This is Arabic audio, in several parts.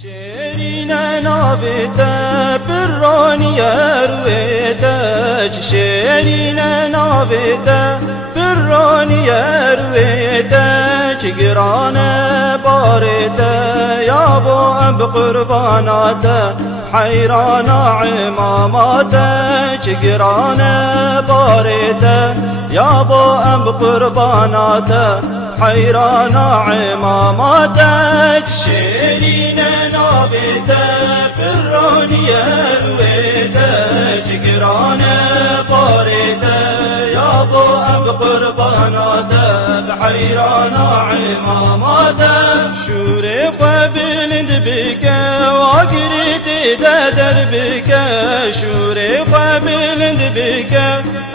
شيرين نابته بروني يرويته شيرين نابته بروني يرويته شقرانه بارته يا ابو اب قرباناته حيران عماماته شقرانه بارته يا ابو اب قرباناته حيران عماماتك شيرين نابته برونية الويته جقرانه باريته يا ابو اب قرباناته بحيران عماماته شوري قبلند بك وقريت شوري قبلند بك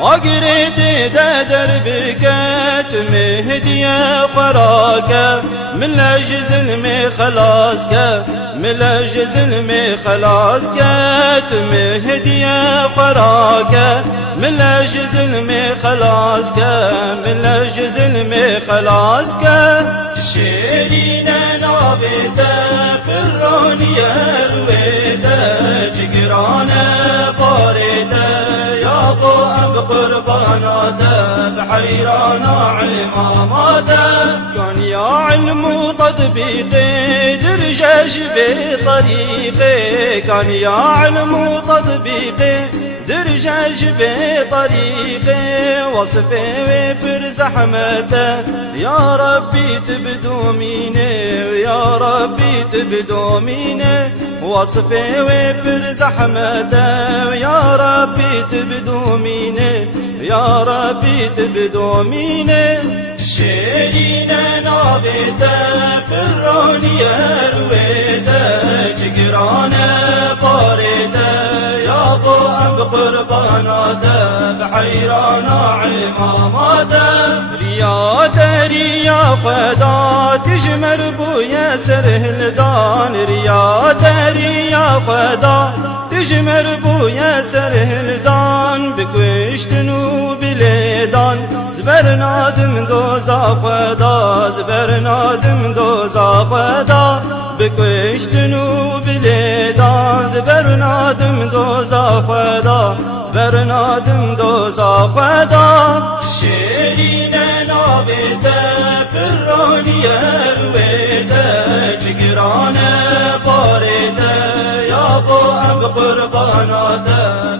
وقريت دربك تمهدي قراك من لجزن مي خلاصك من لجزن مي خلاصك تمهدي قراك من لجزن مي خلاصك من لجزن مي خلاصك. شيرين نابته ابو اب قرباناته بحيران عماماته كان يا علم وتطبيقي درجاج بطريقي كان يا علم وتطبيقي درجاج بطريقي وصفي وبر زحمته يا ربي تبدو ميني ويا ربي تبدو ميني وصفي وبر زحمته. يا ربي تبدو ميني يا ربي تبدو ميني شيرين نابته فرونية الويته جقرانه باريته يا ابو اب قرباناته بحيران عماماته. Ya derya feda dijmer bûye ser hildanir Ya derya feda dijmer bûye ser hildan. Bi kuştin û biledan Zber nadim doza feda Zber nadim doza feda. Bi kuştin û biledan Zber nadim doza feda. بر نادم دوزا خدا شیرین نابده پرانی ارویده جگران یا بو ام قرباناده